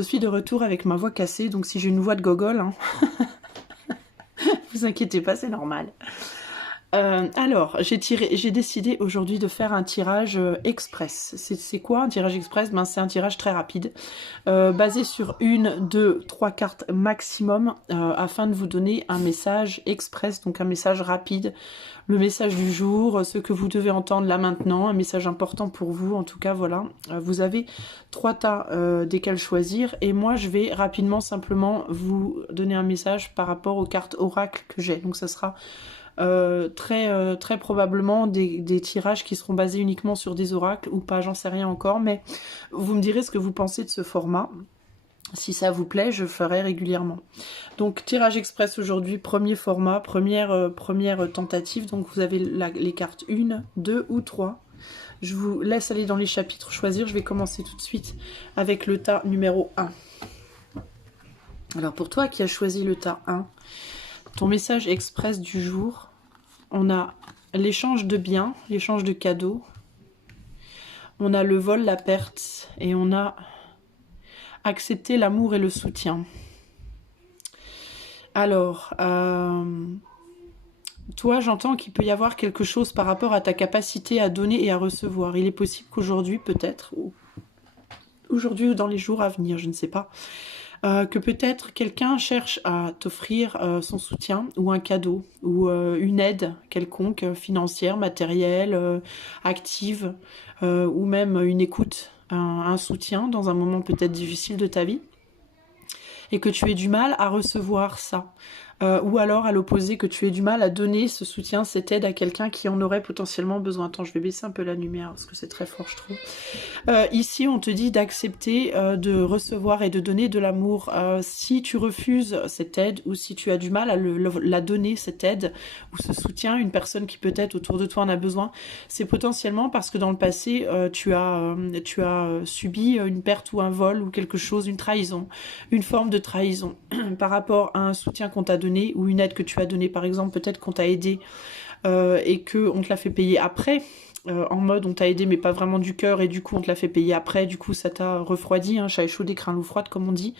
Je suis de retour avec ma voix cassée, donc si j'ai une voix de gogol, hein, vous inquiétez pas, c'est normal. Alors, j'ai décidé aujourd'hui de faire un tirage express. C'est quoi un tirage express? Ben, c'est un tirage très rapide, basé sur 1, 2, 3 cartes maximum, afin de vous donner un message express, donc un message rapide, le message du jour, ce que vous devez entendre là maintenant, un message important pour vous, en tout cas, voilà. Vous avez 3 tas desquels choisir, et moi je vais rapidement simplement vous donner un message par rapport aux cartes oracle que j'ai. Donc ça sera très probablement des tirages qui seront basés uniquement sur des oracles ou pas, j'en sais rien encore, mais vous me direz ce que vous pensez de ce format. Si ça vous plaît, je ferai régulièrement. Donc tirage express aujourd'hui, premier format, première tentative. Donc vous avez les cartes 1, 2 ou 3. Je vous laisse aller dans les chapitres choisir. Je vais commencer tout de suite avec le tas numéro 1. Alors pour toi qui as choisi le tas 1, ton message express du jour, on a l'échange de biens, l'échange de cadeaux, on a le vol, la perte, et on a accepter l'amour et le soutien. Alors, toi, j'entends qu'il peut y avoir quelque chose par rapport à ta capacité à donner et à recevoir. Il est possible qu'aujourd'hui, peut-être, ou aujourd'hui ou dans les jours à venir, je ne sais pas, que peut-être quelqu'un cherche à t'offrir son soutien ou un cadeau ou une aide quelconque, financière, matérielle, active, ou même une écoute, un soutien dans un moment peut-être difficile de ta vie, et que tu aies du mal à recevoir ça. Ou alors à l'opposé, que tu aies du mal à donner ce soutien, cette aide à quelqu'un qui en aurait potentiellement besoin. Attends, je vais baisser un peu la lumière parce que c'est très fort, je trouve. Ici, on te dit d'accepter de recevoir et de donner de l'amour. Si tu refuses cette aide ou si tu as du mal à la donner, cette aide ou ce soutien, une personne qui peut-être autour de toi en a besoin, c'est potentiellement parce que dans le passé, tu as subi une perte ou un vol ou quelque chose, une trahison, une forme de trahison par rapport à un soutien qu'on t'a donné ou une aide que tu as donnée, par exemple, peut-être qu'on t'a aidé et qu'on te l'a fait payer après, en mode on t'a aidé mais pas vraiment du cœur et du coup on te l'a fait payer après, du coup ça t'a refroidi, hein, chat échaudé, crin l'eau froide comme on dit.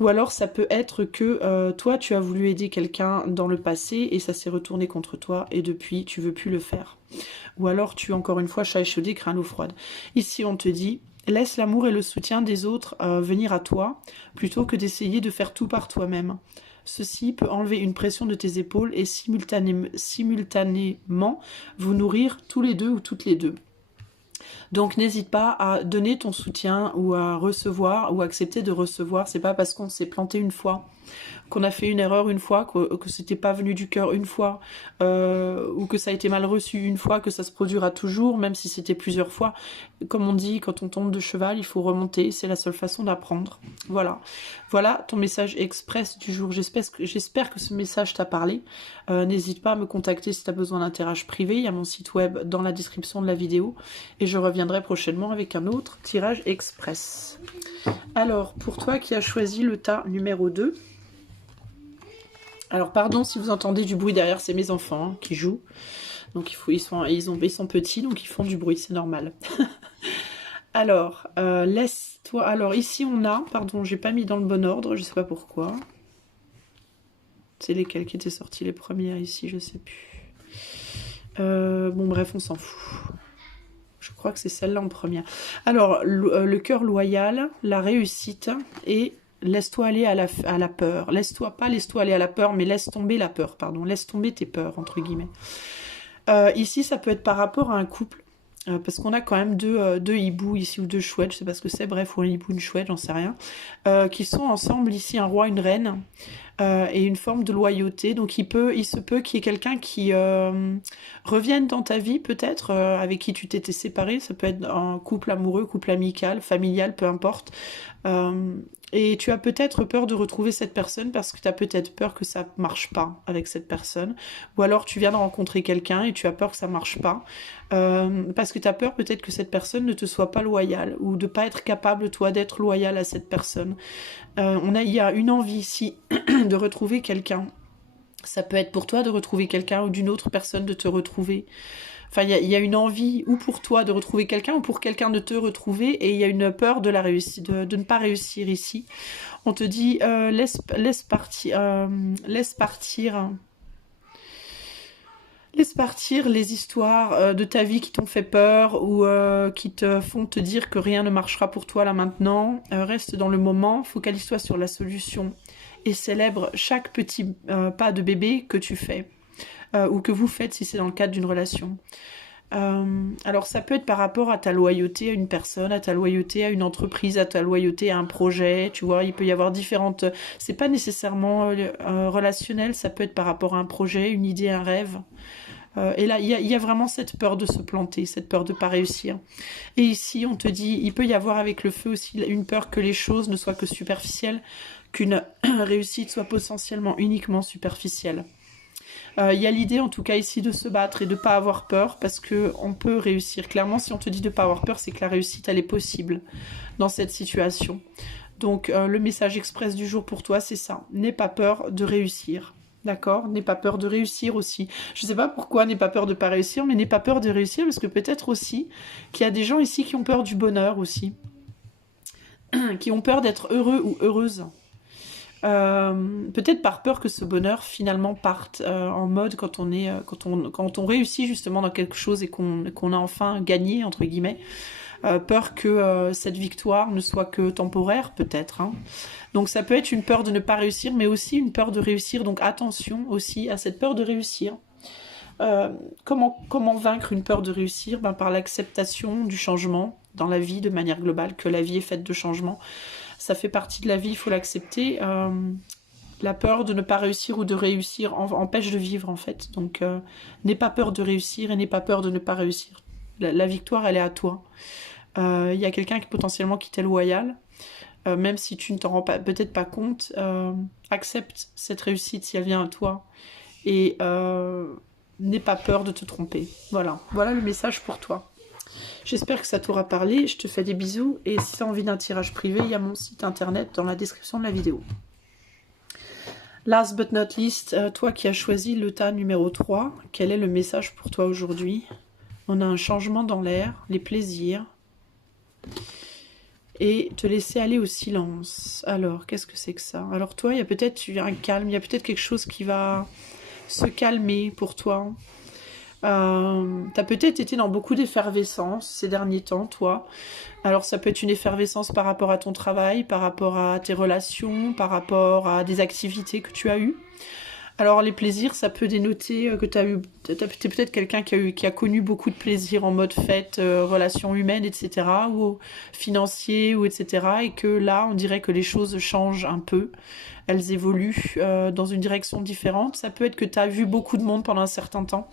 Ou alors ça peut être que toi tu as voulu aider quelqu'un dans le passé et ça s'est retourné contre toi et depuis tu veux plus le faire. Ou alors tu es encore une fois chat échaudé, crin l'eau froide. Ici on te dit laisse l'amour et le soutien des autres venir à toi plutôt que d'essayer de faire tout par toi-même. Ceci peut enlever une pression de tes épaules et simultanément vous nourrir tous les deux ou toutes les deux. Donc n'hésite pas à donner ton soutien ou à recevoir ou accepter de recevoir. C'est pas parce qu'on s'est planté une fois, qu'on a fait une erreur une fois, que c'était pas venu du cœur une fois, ou que ça a été mal reçu une fois, que ça se produira toujours, même si c'était plusieurs fois. Comme on dit, quand on tombe de cheval, il faut remonter, c'est la seule façon d'apprendre. Voilà. Voilà ton message express du jour. J'espère que ce message t'a parlé. N'hésite pas à me contacter si tu as besoin d'un tirage privé. Il y a mon site web dans la description de la vidéo. Et je reviendrai prochainement avec un autre tirage express. Alors, pour toi qui as choisi le tas numéro 2, alors pardon si vous entendez du bruit derrière, c'est mes enfants hein, qui jouent. Donc ils sont petits, donc ils font du bruit, c'est normal. Alors, laisse-toi... Alors ici on a... Pardon, j'ai pas mis dans le bon ordre, je sais pas pourquoi. C'est lesquels qui étaient sortis les premières ici, je sais plus. Bon bref, on s'en fout. Je crois que c'est celle-là en première. Alors, le cœur loyal, la réussite et... Laisse-toi aller à la peur. Laisse-toi aller à la peur, mais laisse tomber la peur, pardon. Laisse tomber tes peurs, entre guillemets. Ici, ça peut être par rapport à un couple. Parce qu'on a quand même deux hiboux ici, ou deux chouettes, je sais pas ce que c'est, bref, ou un hibou, une chouette, j'en sais rien. Qui sont ensemble, ici, un roi, une reine. Et une forme de loyauté. Donc il se peut qu'il y ait quelqu'un qui revienne dans ta vie, peut-être, avec qui tu t'étais séparé. Ça peut être un couple amoureux, couple amical, familial, peu importe. Et tu as peut-être peur de retrouver cette personne parce que tu as peut-être peur que ça marche pas avec cette personne. Ou alors tu viens de rencontrer quelqu'un et tu as peur que ça marche pas. Parce que tu as peur peut-être que cette personne ne te soit pas loyale ou de pas être capable, toi, d'être loyal à cette personne. Il y a une envie ici de retrouver quelqu'un. Ça peut être pour toi de retrouver quelqu'un ou d'une autre personne de te retrouver. Enfin, il y a une envie ou pour toi de retrouver quelqu'un ou pour quelqu'un de te retrouver, et il y a une peur de la réussite, de ne pas réussir ici. On te dit laisse partir. Laisse partir les histoires de ta vie qui t'ont fait peur ou qui te font te dire que rien ne marchera pour toi là maintenant. Reste dans le moment, focalise-toi sur la solution et célèbre chaque petit pas de bébé que tu fais ou que vous faites si c'est dans le cadre d'une relation. Alors ça peut être par rapport à ta loyauté à une personne, à ta loyauté à une entreprise, à ta loyauté à un projet, tu vois, il peut y avoir différentes... C'est pas nécessairement relationnel, ça peut être par rapport à un projet, une idée, un rêve. Et là, il y a vraiment cette peur de se planter, cette peur de ne pas réussir. Et ici, on te dit, il peut y avoir avec le feu aussi une peur que les choses ne soient que superficielles, qu'une réussite soit potentiellement uniquement superficielle. Il y a l'idée, en tout cas ici, de se battre et de ne pas avoir peur, parce qu'on peut réussir. Clairement, si on te dit de ne pas avoir peur, c'est que la réussite, elle est possible dans cette situation. Donc, le message express du jour pour toi, c'est ça. N'aie pas peur de réussir. D'accord? N'aie pas peur de réussir aussi. Je ne sais pas pourquoi n'aie pas peur de ne pas réussir, mais n'aie pas peur de réussir, parce que peut-être aussi qu'il y a des gens ici qui ont peur du bonheur aussi. Qui ont peur d'être heureux ou heureuses. Peut-être par peur que ce bonheur finalement parte en mode quand on réussit justement dans quelque chose et qu'on a enfin gagné, entre guillemets. Peur que cette victoire ne soit que temporaire, peut-être. Hein. Donc ça peut être une peur de ne pas réussir, mais aussi une peur de réussir. Donc attention aussi à cette peur de réussir. Comment vaincre une peur de réussir? Par l'acceptation du changement dans la vie de manière globale, que la vie est faite de changements. Ça fait partie de la vie, il faut l'accepter. La peur de ne pas réussir ou de réussir empêche de vivre en fait. Donc n'aie pas peur de réussir et n'aie pas peur de ne pas réussir. La victoire, elle est à toi. Il y a quelqu'un qui potentiellement qui t'est loyal, même si tu ne t'en rends peut-être pas compte, accepte cette réussite si elle vient à toi et n'aie pas peur de te tromper. Voilà le message pour toi. J'espère que ça t'aura parlé, je te fais des bisous et si tu as envie d'un tirage privé, il y a mon site internet dans la description de la vidéo. Last but not least, toi qui as choisi le tas numéro 3, quel est le message pour toi aujourd'hui? On a un changement dans l'air, les plaisirs, et te laisser aller au silence. Alors, qu'est-ce que c'est que ça? Alors toi, il y a peut-être un calme, il y a peut-être quelque chose qui va se calmer pour toi. T'as peut-être été dans beaucoup d'effervescence ces derniers temps, toi. Alors ça peut être une effervescence par rapport à ton travail, par rapport à tes relations, par rapport à des activités que tu as eues. Alors les plaisirs, ça peut dénoter que t'es peut-être quelqu'un qui a connu beaucoup de plaisirs en mode fête, relations humaines, etc. ou financiers, ou etc. Et que là, on dirait que les choses changent un peu. Elles évoluent dans une direction différente. Ça peut être que tu as vu beaucoup de monde pendant un certain temps.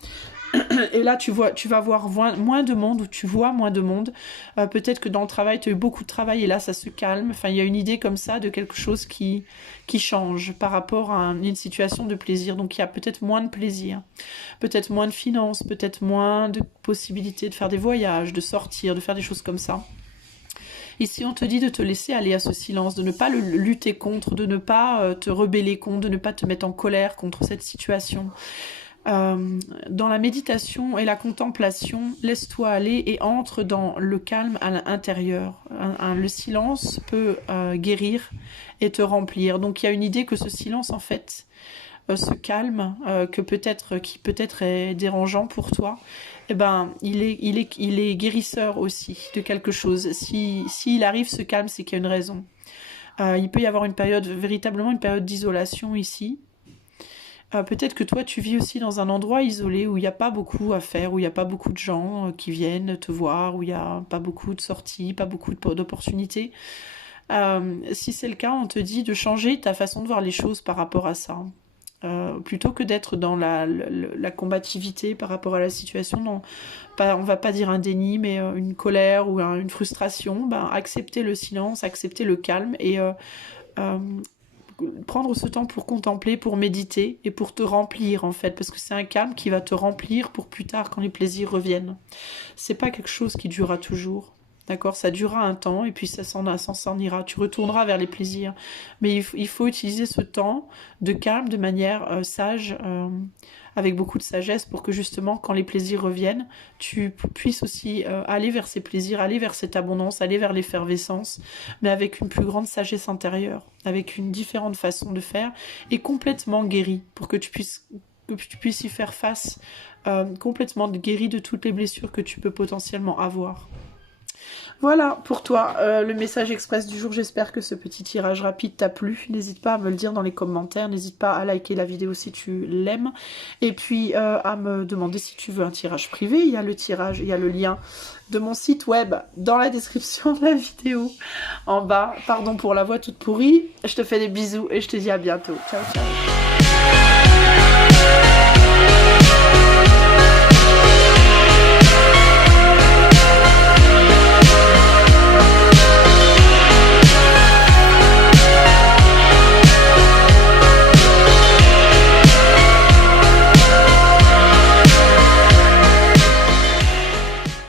Et là, tu vas voir moins de monde, ou tu vois moins de monde. Peut-être que dans le travail, tu as eu beaucoup de travail et là, ça se calme. Enfin, il y a une idée comme ça de quelque chose qui change par rapport à une situation de plaisir. Donc, il y a peut-être moins de plaisir, peut-être moins de finances, peut-être moins de possibilités de faire des voyages, de sortir, de faire des choses comme ça. Ici, on te dit de te laisser aller à ce silence, de ne pas le lutter contre, de ne pas te rebeller contre, de ne pas te mettre en colère contre cette situation. Dans la méditation et la contemplation, laisse-toi aller et entre dans le calme à l'intérieur. Le silence peut guérir et te remplir. Donc il y a une idée que ce silence, en fait, ce calme, qui peut-être est dérangeant pour toi, eh ben, il est guérisseur aussi de quelque chose. S'il arrive ce calme, c'est qu'il y a une raison. Il peut y avoir véritablement une période d'isolation ici. Peut-être que toi, tu vis aussi dans un endroit isolé où il n'y a pas beaucoup à faire, où il n'y a pas beaucoup de gens qui viennent te voir, où il n'y a pas beaucoup de sorties, pas beaucoup d'opportunités. Si c'est le cas, on te dit de changer ta façon de voir les choses par rapport à ça. Plutôt que d'être dans la combativité par rapport à la situation, on va pas dire un déni, mais une colère ou une frustration, accepter le silence, accepter le calme et prendre ce temps pour contempler, pour méditer et pour te remplir en fait, parce que c'est un calme qui va te remplir pour plus tard quand les plaisirs reviennent. C'est pas quelque chose qui durera toujours. D'accord, ça durera un temps et puis ça s'en ira. Tu retourneras vers les plaisirs. Mais il faut utiliser ce temps de calme de manière sage, avec beaucoup de sagesse pour que justement, quand les plaisirs reviennent, tu puisses aussi aller vers ces plaisirs, aller vers cette abondance, aller vers l'effervescence, mais avec une plus grande sagesse intérieure, avec une différente façon de faire et complètement guéri pour que tu puisses y faire face, complètement guéri de toutes les blessures que tu peux potentiellement avoir. Voilà pour toi le message express du jour. J'espère que ce petit tirage rapide t'a plu. N'hésite pas à me le dire dans les commentaires. N'hésite pas à liker la vidéo si tu l'aimes. Et puis à me demander si tu veux un tirage privé. Il y a le tirage, il y a le lien de mon site web dans la description de la vidéo en bas. Pardon pour la voix toute pourrie. Je te fais des bisous et je te dis à bientôt. Ciao, ciao.